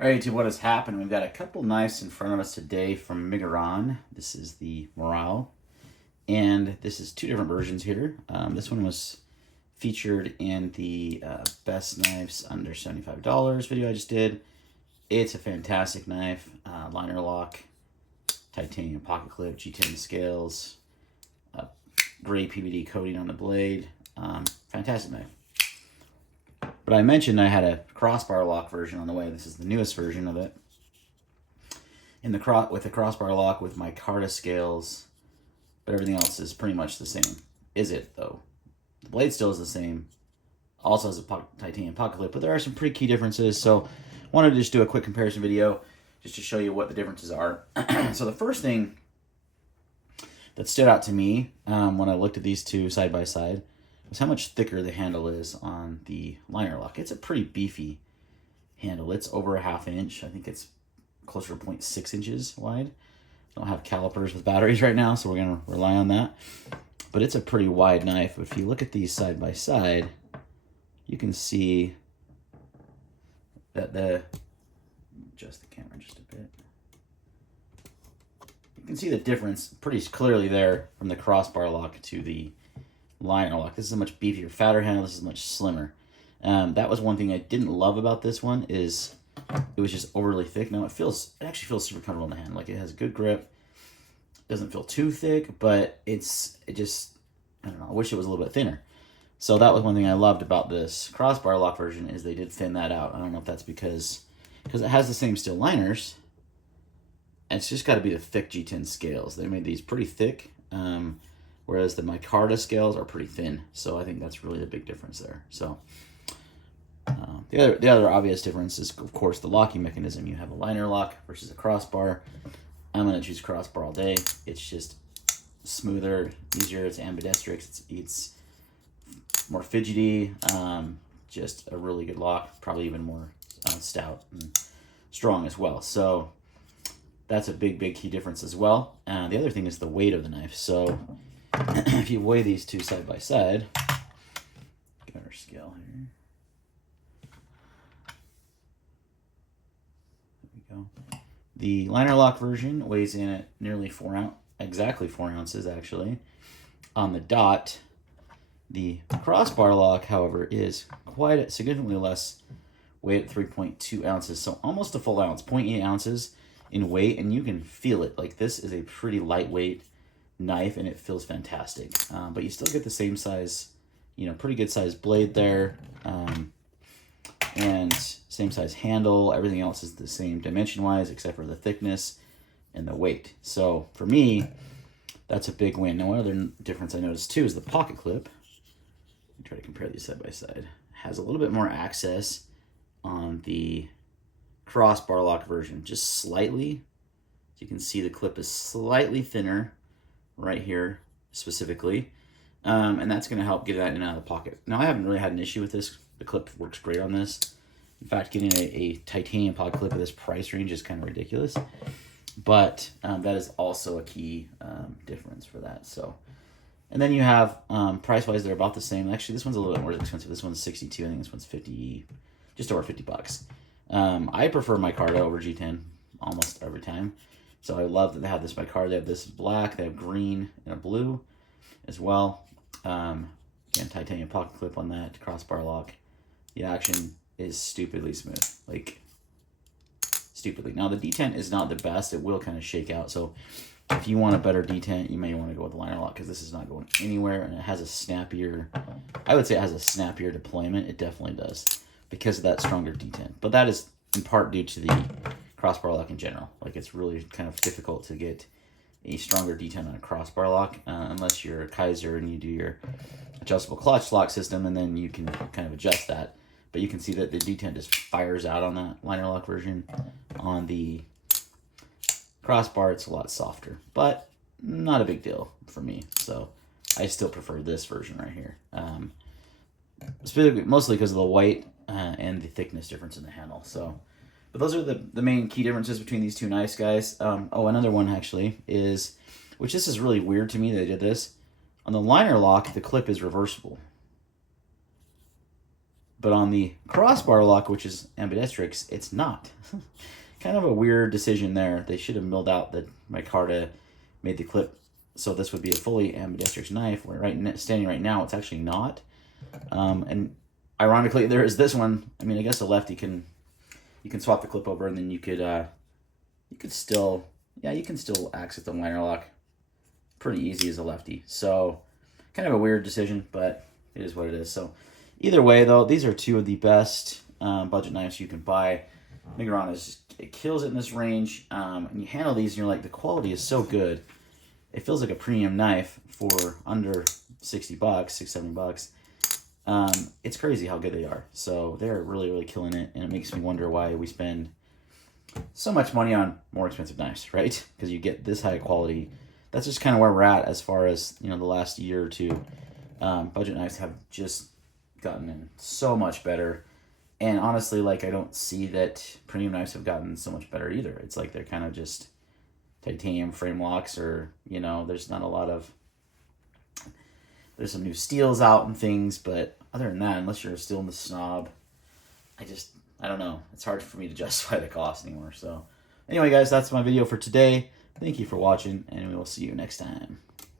All right, YouTube, what has happened? We've got a couple knives in front of us today from Miguron. This is the Moyarl, and this is two different versions here. This one was featured in the best knives under $75 video I just did. It's a fantastic knife, liner lock, titanium pocket clip, G10 scales, gray PVD coating on the blade. Fantastic knife. But I mentioned I had a crossbar lock version on the way. This is the newest version of it. With the crossbar lock with my micarta scales, but everything else is pretty much the same. Is it, though? The blade still is the same. Also has a titanium pocket clip, but there are some pretty key differences. So I wanted to just do a quick comparison video just to show you what the differences are. So the first thing that stood out to me when I looked at these two side by side was how much thicker the handle is on the liner lock. It's a pretty beefy handle. It's over a ½ inch. I think it's closer to 0.6 inches wide. I don't have calipers with batteries right now, so we're going to rely on that. But it's a pretty wide knife. If you look at these side by side, you can see that adjust the camera just a bit. You can see the difference pretty clearly there from the crossbar lock to the liner lock. This is a much beefier, fatter handle. This is much slimmer. That was one thing I didn't love about this one, is it was just overly thick. Now it actually feels super comfortable in the hand. Like, it has good grip. Doesn't feel too thick, but it just, I don't know, I wish it was a little bit thinner. So that was one thing I loved about this crossbar lock version, is they did thin that out. I don't know if that's because it has the same steel liners, and it's just got to be the thick G10 scales. They made these pretty thick, whereas the micarta scales are pretty thin. So I think that's really the big difference there. So the other obvious difference is, of course, the locking mechanism. You have a liner lock versus a crossbar. I'm going to choose crossbar all day. It's just smoother, easier. It's ambidextrous. It's more fidgety. Just a really good lock. Probably even more stout and strong as well. So that's a big key difference as well. The other thing is the weight of the knife. So if you weigh these two side by side, get our scale here. There we go. The liner lock version weighs in at nearly exactly 4 ounces actually, on the dot. The crossbar lock, however, is quite significantly less weight at 3.2 ounces, so almost a full ounce, 0.8 ounces in weight, and you can feel it. Like, this is a pretty lightweight knife, and it feels fantastic. But you still get the same size, pretty good size blade there, and same size handle. Everything else is the same dimension-wise, except for the thickness and the weight. So for me, that's a big win. Now, one other difference I noticed too is the pocket clip. Let me try to compare these side by side. It has a little bit more access on the crossbar lock version, just slightly. You can see the clip is slightly thinner right here specifically, and that's going to help get that in and out of the pocket. Now, I haven't really had an issue with this. The clip works great on this. In fact, getting a titanium pocket clip at this price range is kind of ridiculous, but that is also a key difference for that. So, and then you have price-wise, they're about the same. Actually, this one's a little bit more expensive. This one's 62. I think this one's 50, just over 50 bucks. I prefer micarta over G10 almost every time. So I love that they have this micarta. They have this black, they have green, and a blue as well. Again, titanium pocket clip on that, crossbar lock. The action is stupidly smooth, like stupidly. Now, the detent is not the best. It will kind of shake out. So if you want a better detent, you may want to go with the liner lock, because this is not going anywhere, and it has a snappier, I would say it has a snappier deployment. It definitely does, because of that stronger detent. But that is in part due to the crossbar lock in general. Like, it's really kind of difficult to get a stronger detent on a crossbar lock, unless you're a Kaiser and you do your adjustable clutch lock system, and then you can kind of adjust that. But you can see that the detent just fires out on that liner lock version. On the crossbar, it's a lot softer, but not a big deal for me. So I still prefer this version right here, specifically, mostly because of the weight and the thickness difference in the handle. So, but those are the main key differences between these two knives, guys. Oh, another one actually is, which this is really weird to me that they did this. On the liner lock, the clip is reversible. But on the Crossbar lock, which is ambidextrous, it's not. Kind of a weird decision there. They should have milled out the micarta, made the clip so this would be a fully ambidextrous knife, where standing right now, it's actually not. And ironically, there is this one. I mean, I guess a lefty you can swap the clip over, and then you could still access the liner lock pretty easy as a lefty. So kind of a weird decision, but it is what it is. So either way, though, these are two of the best budget knives you can buy. Miguron it kills it in this range, and you handle these, and you're like, the quality is so good. It feels like a premium knife for under $60, $6-7. It's crazy how good they are. So they're really, really killing it, and it makes me wonder why we spend so much money on more expensive knives, right? Because you get this high quality. That's just kind of where we're at as far as, the last year or two. Budget knives have just gotten in so much better. And honestly, like, I don't see that premium knives have gotten so much better either. It's like they're kind of just titanium frame locks, or, there's not a lot of... There's some new steels out and things, but other than that, unless you're still in the snob, I don't know. It's hard for me to justify the cost anymore. So anyway, guys, that's my video for today. Thank you for watching, and we will see you next time.